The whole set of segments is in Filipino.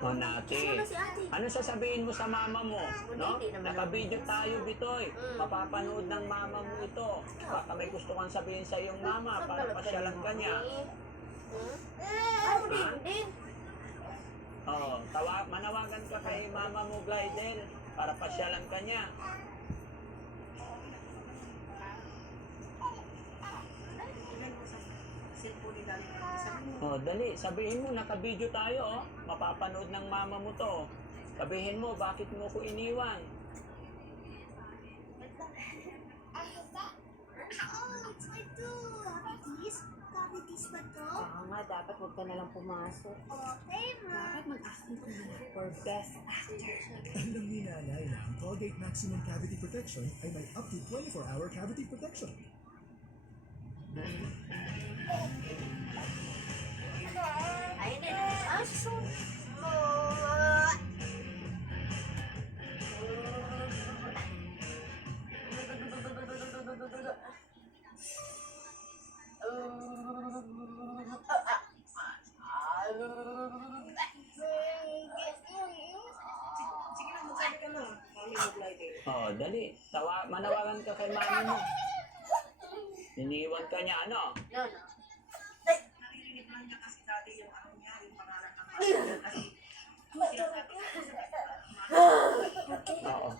O nati, ano sasabihin mo sa mama mo? No? Naka-video tayo, Bitoy. Mapapanood ng mama mo ito. Baka may gusto kang sabihin sa iyong mama para pasyalan ka niya. Oh, manawagan ka kay mama mo, Glidel, para pasyalan ka niya. Oh, dali, sabihin mo, naka-video tayo, oh. Mapapanood ng mama mo to. Sabihin mo, bakit mo ko iniwan? Cavities ba to? Oo nga, dapat huwag ka nalang pumasok. Okay, ma. Dapat mag-acting ka na for best actor. Alam ni nanay na ang Colgate Maximum Cavity Protection ay may up to 24-hour cavity protection. Ayun din. Aso. Oh, dali. Manawagan ka kay mama mo. Iniwan ka niya, ano? No. Naririnig lang niya kasi dati yung ano niya, yung pangalan ng mga kasi Oo.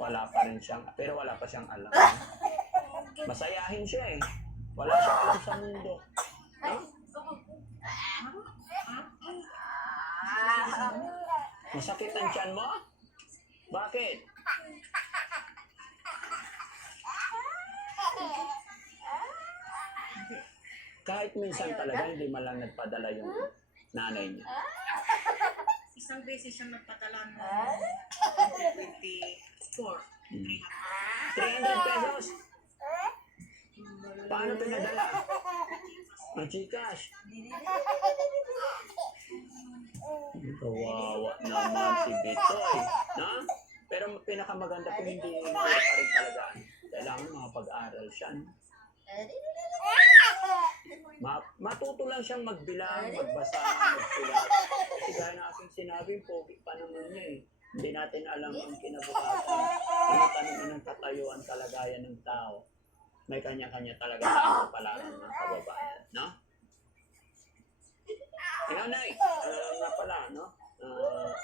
Wala pa rin siyang, pero wala pa siyang alam. Masayahin siya eh. Wala siyang alam sa mundo. No? Masakit ang tiyan mo? Bakit? Kahit minsan talaga hindi man lang nagpadala yung nanay niya. isang beses siyang nagpadala ng 2024. 300 pesos? Paano pinadala? Ang Gcash. Kawawa naman si Bitoy. Na? Pero pinakamaganda kung hindi pa rin talaga. Kailangan makapag-aral siya. No? Matuto lang siyang magbilang, magbasa, magsulat. Kasi gaya na aking sinabi, pogi pa naman niya eh. Hindi natin alam ang kinabukasan. Ano tanong ng katayuan, kalagayan ng tao. May kanya-kanya talaga tayong kapalaran mga kababayan. No? Nanay, nga pala, no?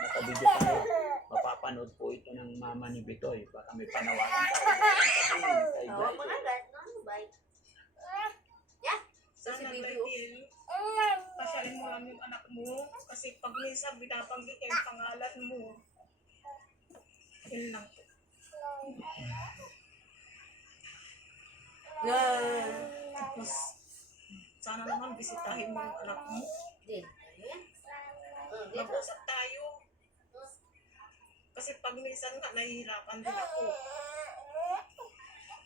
Nakabidyo tayo. Mapapanood po ito ng mama ni Bitoy. Baka may panawagan tayo. Kay Oo, Glyce. mga guys. Ano ba? Sana dahil pasyalin mo lang yung anak mo kasi pag minsan binabanggit yung pangalan mo. Yun lang po. Tapos, sana naman bisitahin mo yung anak mo. Mag-usap tayo. Kasi pag minsan nga nahihirapan din ako.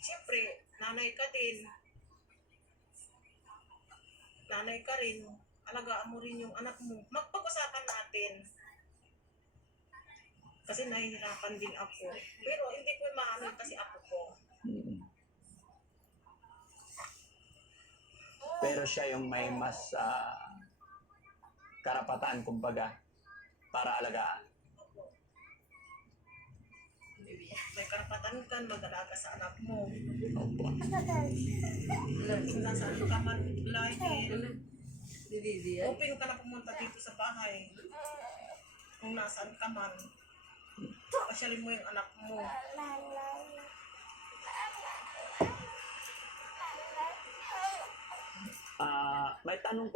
Siyempre, nanay ka din. Nanay ka rin. Alagaan mo rin yung anak mo. Magpag-usapan natin. Kasi nahihirapan din ako. Pero hindi ko maano kasi ako ko. Pero siya yung may mas karapatan, kumbaga, para alagaan. May karapatan ka mag-alaga sa anak mo. Opo. Kung nasaan ka man lagi, Vivian? open ka na pumunta dito sa bahay. Kung nasaan ka man, pasyalin mo yung anak mo. Matanong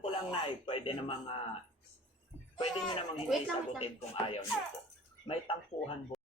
ko lang na pwede namang pwede niyo namang hindi sagutin kung ayaw niyo po. May tampuhan